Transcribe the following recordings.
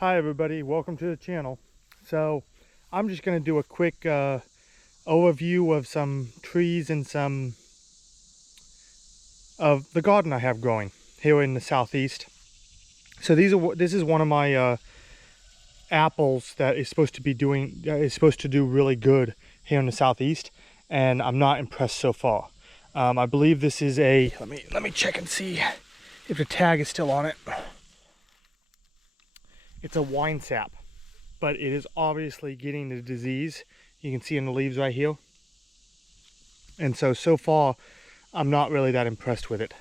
Hi everybody, welcome to the channel. So I'm just going to do a quick overview of some trees and some of the garden I have growing here in the southeast. So this is one of my apples that is supposed to do really good here in the southeast, and I'm not impressed so far. I believe this is a let me check and see if the tag is still on it. It's a wine sap, but it is obviously getting the disease. You can see in the leaves right here. And so far, I'm not really that impressed with it.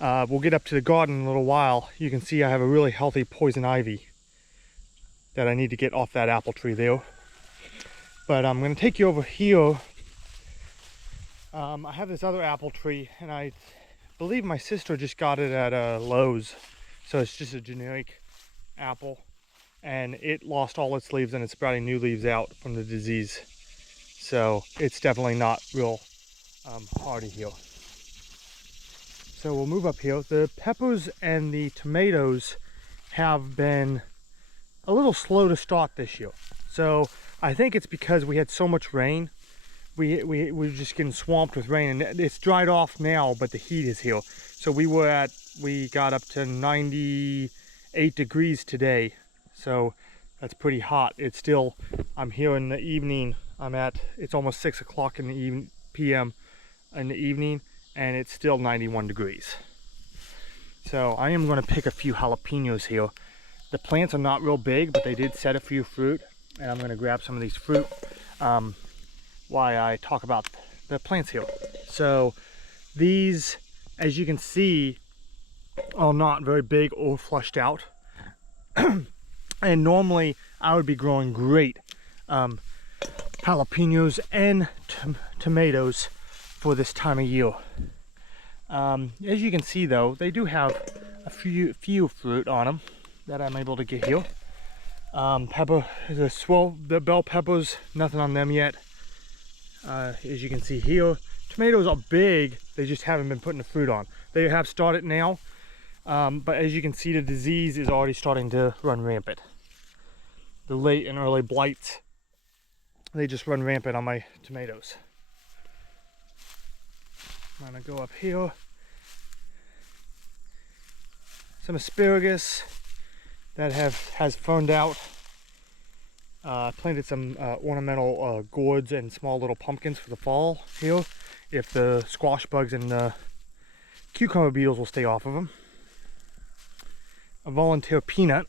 We'll get up to the garden in a little while. You can see I have a really healthy poison ivy that I need to get off that apple tree there. But I'm going to take you over here. I have this other apple tree, and I believe my sister just got it at Lowe's. So it's just a generic apple. And it lost all its leaves and it's sprouting new leaves out from the disease. So it's definitely not real hardy here. So we'll move up here. The peppers and the tomatoes have been a little slow to start this year. So I think it's because we had so much rain. We're just getting swamped with rain, and it's dried off now, but the heat is here. So we got up to 98 degrees today. So that's pretty hot. It's still, I'm here in the evening. It's almost 6 o'clock in the p.m. in the evening, and it's still 91 degrees. So I am going to pick a few jalapenos here. The plants are not real big, but they did set a few fruit, and I'm going to grab some of these fruit while I talk about the plants here. So these, as you can see, are not very big or flushed out. And normally I would be growing great jalapenos and tomatoes for this time of year. As you can see though, they do have a few fruit on them that I'm able to get here. Pepper, the bell peppers, nothing on them yet. As you can see here, tomatoes are big, they just haven't been putting the fruit on. They have started now, but as you can see, the disease is already starting to run rampant. The late and early blights, they just run rampant on my tomatoes. I'm gonna go up here. Some asparagus that has ferned out. Planted some ornamental gourds and small little pumpkins for the fall here, if the squash bugs and the cucumber beetles will stay off of them. A volunteer peanut.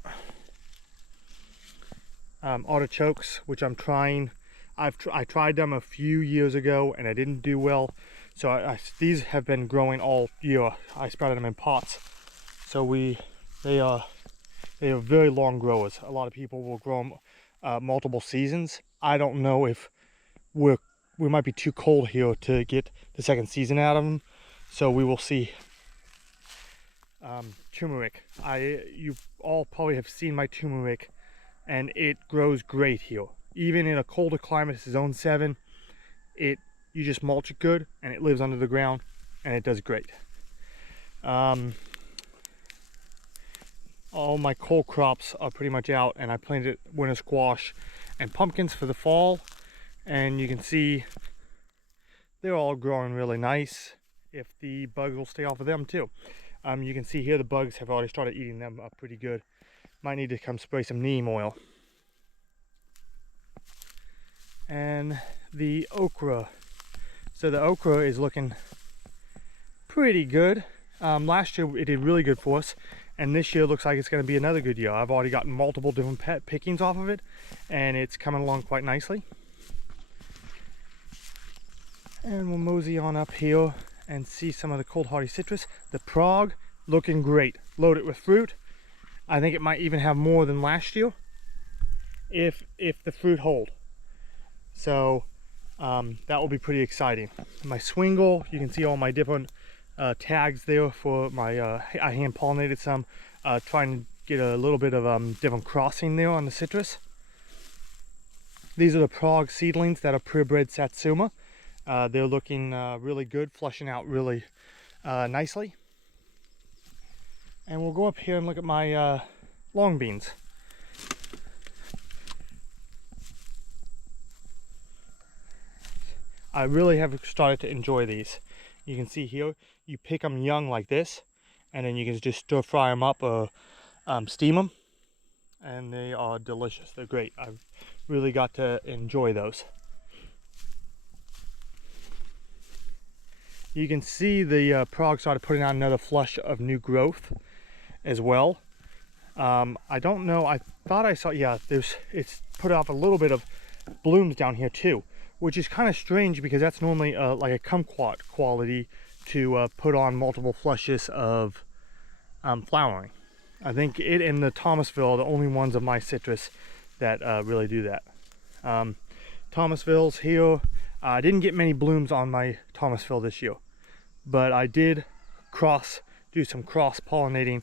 Artichokes, which I'm trying. I tried them a few years ago and I didn't do well. So these have been growing all year. I sprouted them in pots. So they are very long growers. A lot of people will grow them multiple seasons. I don't know if we might be too cold here to get the second season out of them. So we will see. Turmeric. You all probably have seen my turmeric, and it grows great here. Even in a colder climate, this is zone 7. You just mulch it good, and it lives under the ground, and it does great. All my cole crops are pretty much out, and I planted winter squash and pumpkins for the fall, and you can see they're all growing really nice if the bugs will stay off of them too. You can see here the bugs have already started eating them up pretty good. Might need to come spray some neem oil. And the okra. So the okra is looking pretty good. Last year it did really good for us, and this year looks like it's going to be another good year. I've already gotten multiple different pickings off of it, and it's coming along quite nicely. And we'll mosey on up here and see some of the cold hardy citrus. The Prague, looking great. Loaded with fruit. I think it might even have more than last year if the fruit hold. So that will be pretty exciting. My Swingle, you can see all my different tags there for my, I hand pollinated some, trying to get a little bit of different crossing there on the citrus. These are the Prague seedlings that are purebred Satsuma. They're looking really good, flushing out really nicely. And we'll go up here and look at my long beans. I really have started to enjoy these. You can see here, you pick them young like this, and then you can just stir fry them up or steam them, and they are delicious. They're great. I've really got to enjoy those. You can see the Prague started putting out another flush of new growth as well. I don't know, I thought I saw, yeah, it's put off a little bit of blooms down here too, which is kind of strange because that's normally like a kumquat quality to put on multiple flushes of flowering. I think it and the Thomasville are the only ones of my citrus that really do that. Thomasville's here. I didn't get many blooms on my Thomasville this year, but I did do some cross-pollinating.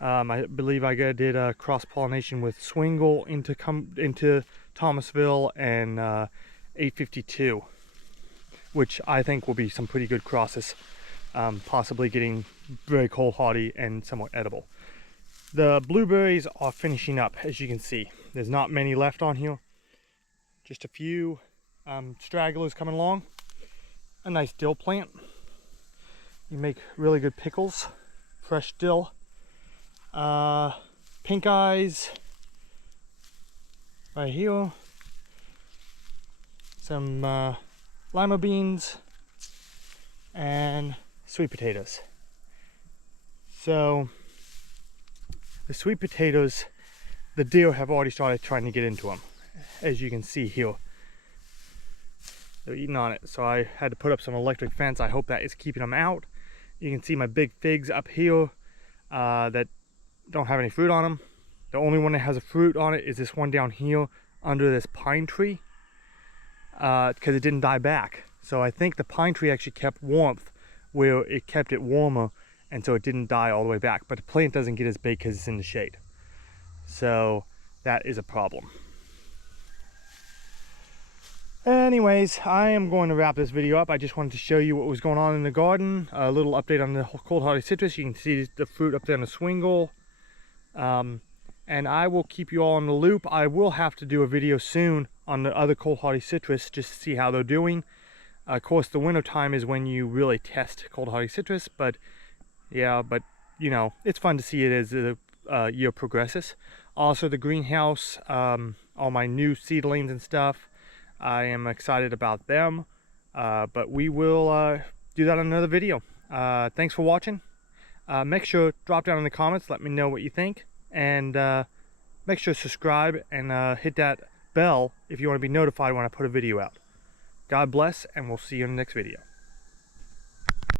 I believe I did a cross-pollination with Swingle into Thomasville and 852, which I think will be some pretty good crosses, possibly getting very cold hardy and somewhat edible. The blueberries are finishing up, as you can see. There's not many left on here. Just a few stragglers coming along. A nice dill plant. You make really good pickles. Fresh dill. Pink eyes. Right here. Some lima beans. And sweet potatoes. So the sweet potatoes, the deer have already started trying to get into them, as you can see here. They're eating on it, so I had to put up some electric fence. I hope that is keeping them out. You can see my big figs up here that don't have any fruit on them. The only one that has a fruit on it is this one down here under this pine tree, because it didn't die back. So I think the pine tree actually kept warmth where it kept it warmer, and so it didn't die all the way back. But the plant doesn't get as big because it's in the shade. So that is a problem. Anyways, I am going to wrap this video up. I just wanted to show you what was going on in the garden. A little update on the cold hardy citrus. You can see the fruit up there in the Swingle. And I will keep you all in the loop. I will have to do a video soon on the other cold hardy citrus just to see how they're doing. Of course, the winter time is when you really test cold hardy citrus, but yeah, but you know, it's fun to see it as the year progresses. Also, the greenhouse, all my new seedlings and stuff, I am excited about them, but we will do that on another video. Thanks for watching. Make sure, drop down in the comments, let me know what you think, and make sure to subscribe and hit that bell if you want to be notified when I put a video out. God bless, and we'll see you in the next video.